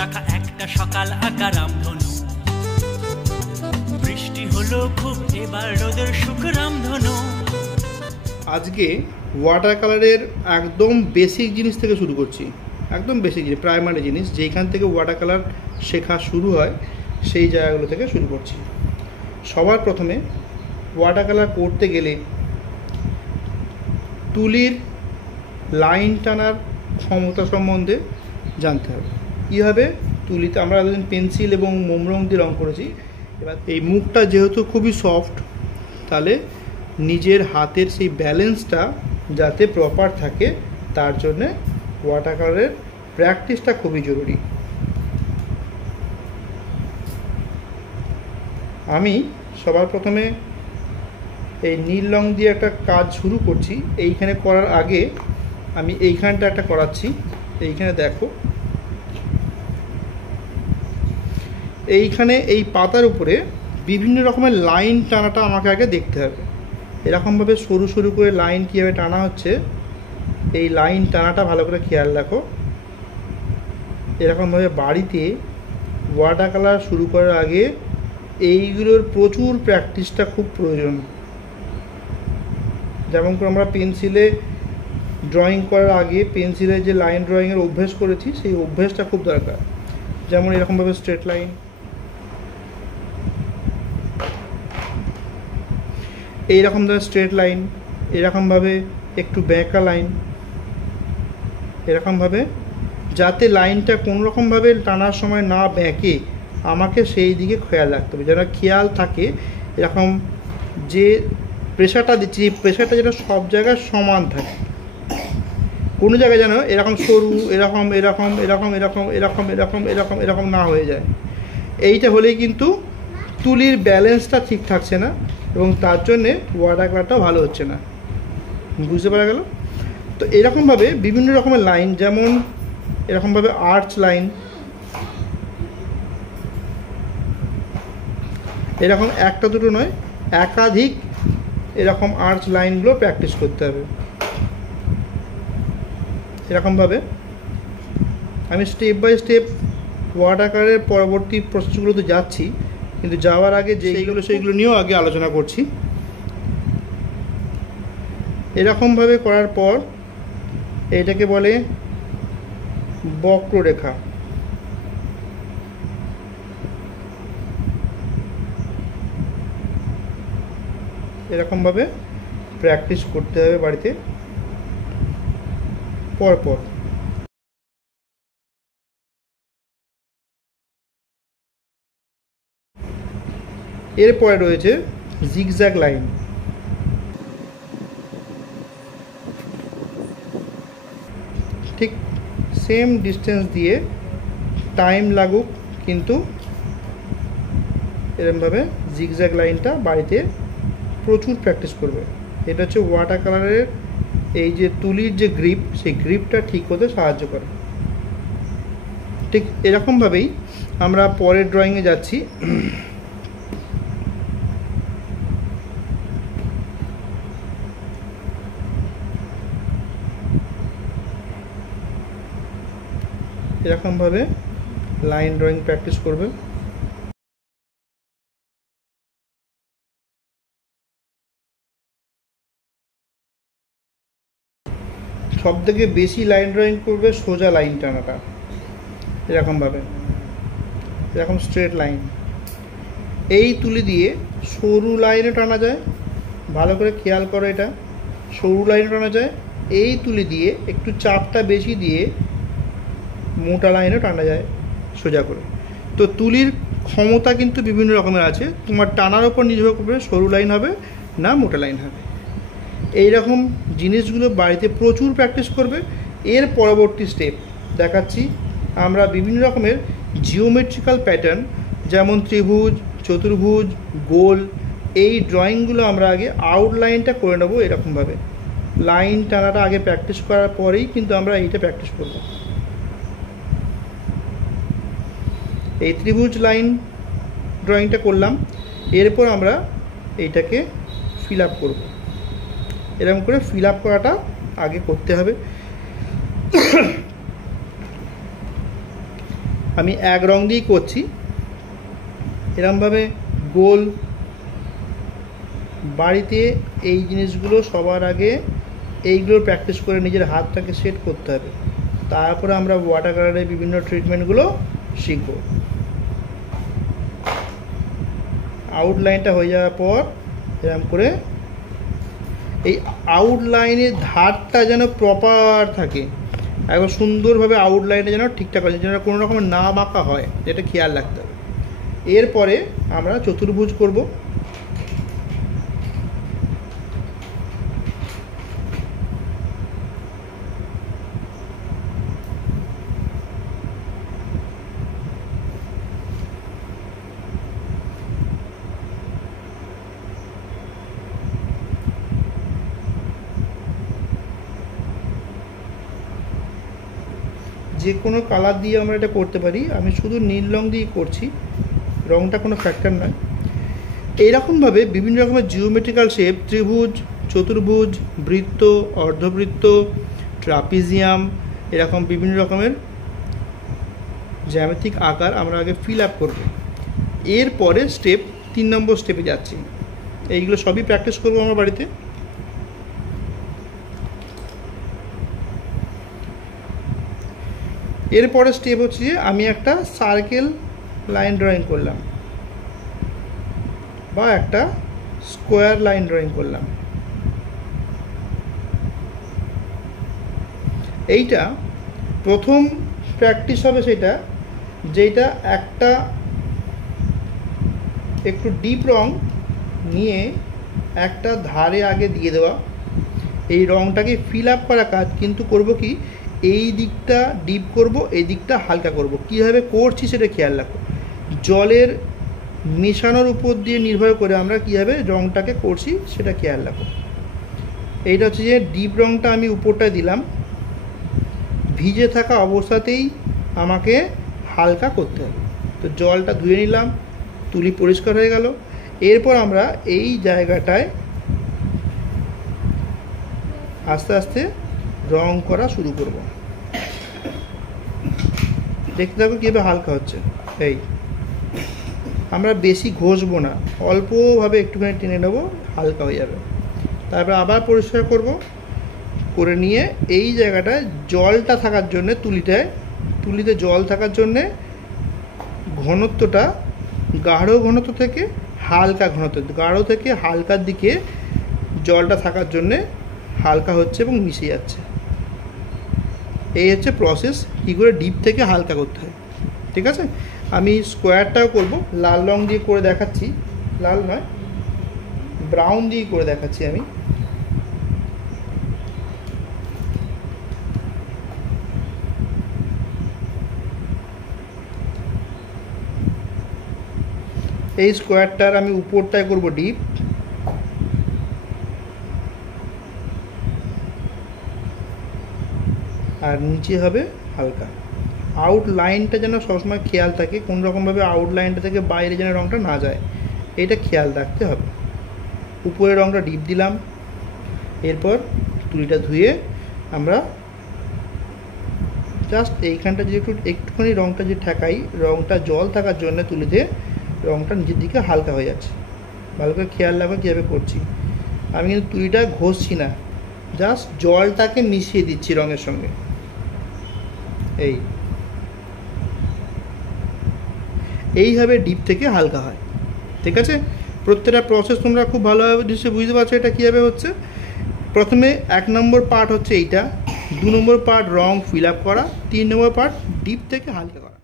রাখা একটা সকাল আঁকা রামধনু। বৃষ্টি হলো খুব, এবার রোদের সুখ রামধনু। আজকে ওয়াটার কালারের একদম বেসিক জিনিস থেকে শুরু করছি, একদম বেসিক জিনিস, প্রাইমারি জিনিস, যেখান থেকে ওয়াটার কালার শেখা শুরু হয় সেই জায়গাগুলো থেকে শুরু করছি। সবার প্রথমে ওয়াটার কালার করতে গেলে তুলির লাইন টানার ক্ষমতা সম্বন্ধে জানতে হবে। কীভাবে তুলিতে আমরা এতদিন পেন্সিল এবং মোম রং দিয়ে রং করেছি, এবার এই মুখটা যেহেতু খুবই সফট, তাহলে নিজের হাতের সেই ব্যালেন্সটা যাতে প্রপার থাকে তার জন্যে ওয়াটার কালারের প্র্যাকটিসটা খুবই জরুরি। আমি সবার প্রথমে এই নীল রং দিয়ে একটা কাজ শুরু করছি। এইখানে করার আগে আমি এইখানটা একটা করাচ্ছি। এইখানে দেখো, এইখানে এই পাতার উপরে বিভিন্ন রকমের লাইন টানাটা আমাকে আগে দেখতে হবে। এরকমভাবে সরু সরু করে লাইন কীভাবে টানা হচ্ছে, এই লাইন টানাটা ভালো করে খেয়াল রাখো। এরকমভাবে বাড়িতে ওয়াটার কালার শুরু করার আগে এইগুলোর প্রচুর প্র্যাকটিসটা খুব প্রয়োজন। যেমন করে আমরা পেন্সিলে ড্রয়িং করার আগে পেন্সিলে যে লাইন ড্রয়িংয়ের অভ্যেস করেছি, সেই অভ্যেসটা খুব দরকার। যেমন এরকমভাবে স্ট্রেট লাইন, এইরকমভাবে স্ট্রেট লাইন, এরকমভাবে একটু বেঁকা লাইন, এরকমভাবে, যাতে লাইনটা কোনোরকমভাবে টানার সময় না বেঁকে আমাকে সেই দিকে খেয়াল রাখতে হবে। যেন খেয়াল থাকে এরকম যে প্রেশারটা দিচ্ছি, এই প্রেশারটা যেন সব জায়গায় সমান থাকে। কোনো জায়গায় যেন এরকম সরু, এরকম এরকম এরকম এরকম এরকম এরকম এরকম এরকম না হয়ে যায়। এইটা হলেই কিন্তু তুলির ব্যালেন্সটা ঠিক থাকছে না এবং তার জন্যে ওয়াটার কালারটাও ভালো হচ্ছে না। বুঝতে পারা গেল? তো এরকমভাবে বিভিন্ন রকমের লাইন, যেমন এরকমভাবে আর্চ লাইন, এরকম একটা দুটো নয়, একাধিক এরকম আর্চ লাইনগুলো প্র্যাকটিস করতে হবে। এরকমভাবে আমি স্টেপ বাই স্টেপ ওয়াটার কালারের পরবর্তী প্রসেসগুলোতে যাচ্ছি, কিন্তু যাওয়ার আগে যেইগুলো সেইগুলো নিয়েও আগে আলোচনা করছি। এরকমভাবে করার পর এটাকে বলে বক্ররেখা। এরকমভাবে প্র্যাকটিস করতে হবে বাড়িতে পরপর। এরপরে রয়েছে জিগজ্যাগ লাইন। ঠিক সেম ডিস্টেন্স দিয়ে টাইম লাগুক, কিন্তু এরকমভাবে জিগজ্যাগ লাইনটা বাড়িতে প্রচুর প্র্যাকটিস করবে। এটা হচ্ছে ওয়াটার কালারের এই যে তুলির যে গ্রিপ, সেই গ্রিপটা ঠিক হতে সাহায্য করে। ঠিক এরকমভাবেই আমরা পরের ড্রয়িংয়ে যাচ্ছি। এরকমভাবে লাইন ড্রয়িং প্র্যাকটিস করবে। সব থেকে বেশি লাইন ড্রয়িং করবে সোজা লাইন টানাটা, এরকমভাবে, এরকম স্ট্রেট লাইন। এই তুলি দিয়ে সরু লাইনে টানা যায়, ভালো করে খেয়াল করো, এটা সরু লাইনে টানা যায়। এই তুলি দিয়ে একটু চাপটা বেশি দিয়ে মোটা লাইনে টানা যায় সোজা করে। তো তুলির ক্ষমতা কিন্তু বিভিন্ন রকমের আছে, তোমার টানার ওপর নির্ভর করবে সরু লাইন হবে না মোটা লাইন হবে। এই রকম জিনিসগুলো বাড়িতে প্রচুর প্র্যাকটিস করবে। এর পরবর্তী স্টেপ দেখাচ্ছি। আমরা বিভিন্ন রকমের জিওমেট্রিক্যাল প্যাটার্ন, যেমন ত্রিভুজ, চতুর্ভুজ, গোল, এই ড্রয়িংগুলো আমরা আগে আউটলাইনটা করে নেবো। এরকমভাবে লাইন টানাটা আগে প্র্যাকটিস করার পরেই কিন্তু আমরা এইটা প্র্যাকটিস করব। এই ত্রিভুজ লাইন ড্রয়িংটা করলাম, এরপর আমরা এইটাকে ফিল আপ করব। এরকম করে ফিল আপ করাটা আগে করতে হবে। আমি এক রং দিয়েই করছি। এরকমভাবে গোল বাড়িতে এই জিনিসগুলো সবার আগে এইগুলো প্র্যাকটিস করে নিজের হাতটাকে সেট করতে হবে, তারপরে আমরা ওয়াটার কালারের বিভিন্ন ট্রিটমেন্টগুলো শিখব। আউটলাইনটা হয়ে যাওয়ার পর এরকম করে এই আউটলাইনের ধারটা যেন প্রপার থাকে, একদম সুন্দরভাবে আউটলাইনে যেন ঠিকঠাক হয়, যেন কোনো রকমের না বাঁকা হয়, এটা খেয়াল রাখতে হবে। এরপরে আমরা চতুর্ভুজ করব। যে কোনো কালার দিয়ে আমরা এটা করতে পারি, আমি শুধু নীল রং দিয়ে করছি, রংটা কোনো ফ্যাক্টর নয়। এইরকমভাবে বিভিন্ন রকমের জিওমেট্রিক্যাল শেপ, ত্রিভুজ, চতুর্ভুজ, বৃত্ত, অর্ধবৃত্ত, ট্রাপিজিয়াম, এরকম বিভিন্ন রকমের জ্যামিতিক আকার আমরা আগে ফিল আপ করবো। এরপরে স্টেপ 3 নম্বর স্টেপে যাচ্ছি। এইগুলো সবই প্র্যাকটিস করবো আমরা বাড়িতে। এরপরে স্টেপ হচ্ছে যে আমি একটা সার্কেল লাইন ড্রয়িং করলাম বা একটা স্কোয়ার লাইন ড্রয়িং করলাম। এইটা প্রথম প্র্যাকটিস হবে সেটা, যেটা একটা একটু ডিপ রং নিয়ে একটা ধারে আগে দিয়ে দেওয়া, এই রংটাকে ফিল আপ করা কাজ। কিন্তু করব কি, এই দিকটা ডিপ করব, এই দিকটা হালকা করব। কীভাবে করছি সেটা খেয়াল রাখো। জলের মেশানোর উপর দিয়ে নির্ভর করে আমরা কীভাবে রংটাকে করছি সেটা খেয়াল রাখো। এইটা হচ্ছে যে ডিপ রংটা আমি উপরটা দিলাম, ভিজে থাকা অবস্থাতেই আমাকে হালকা করতে হবে। তো জলটা ধুয়ে নিলাম, তুলি পরিষ্কার হয়ে গেল। এরপর আমরা এই জায়গাটায় আস্তে আস্তে রং করা শুরু করব। দেখতে থাকো কীভাবে হালকা হচ্ছে। এই আমরা বেশি ঘষবো না, অল্পভাবে একটুখানি টেনে নেবো, হালকা হয়ে যাবে। তারপর আবার পরিষ্কার করব, করে নিয়ে এই জায়গাটায় জলটা থাকার জন্যে তুলিতে জল থাকার জন্যে ঘনত্বটা গাঢ় ঘনত্ব থেকে হালকা ঘনত্ব, গাঢ় থেকে হালকার দিকে জলটা থাকার জন্যে হালকা হচ্ছে এবং মিশে যাচ্ছে। এই হচ্ছে প্রসেস, কী করে ডিপ থেকে হালকা করতে হয়। ঠিক আছে, আমি স্কোয়ারটাও করব, লাল রং দিয়ে করে দেখাচ্ছি, লাল নয় ব্রাউন দিয়ে করে দেখাচ্ছি আমি। এই স্কোয়ারটার আমি উপরটায় করব ডিপ, আর নিচে হবে হালকা। আউটলাইনটা যেন সবসময় খেয়াল থাকে, কোন রকমভাবে আউটলাইনটা থেকে বাইরে যেন রঙটা না যায়, এটা খেয়াল রাখতে হবে। উপরের রঙটা ডিপ দিলাম, এরপর তুলিটা ধুয়ে আমরা জাস্ট এইখানটা যে একটুখানি রঙটা যে ঠেকাই, রঙটা জল থাকার জন্য তুলিতে রঙটা নিচের দিকে হালকা হয়ে যাচ্ছে। ভালো করে খেয়াল রাখো কীভাবে করছি। আমি কিন্তু তুলিটা ঘষছি না, জাস্ট জলটাকে মিশিয়ে দিচ্ছি রঙের সঙ্গে। এইভাবে ডিপ থেকে হালকা হয়। ঠিক আছে, প্রত্যেকটা প্রসেস তোমরা খুব ভালোভাবে নিশ্চয়ই বুঝতে পারছো এটা কীভাবে হচ্ছে। প্রথমে 1 নম্বর পার্ট হচ্ছে এইটা, 2 নম্বর পার্ট রং ফিল আপ করা, 3 নম্বর পার্ট ডিপ থেকে হালকা করা।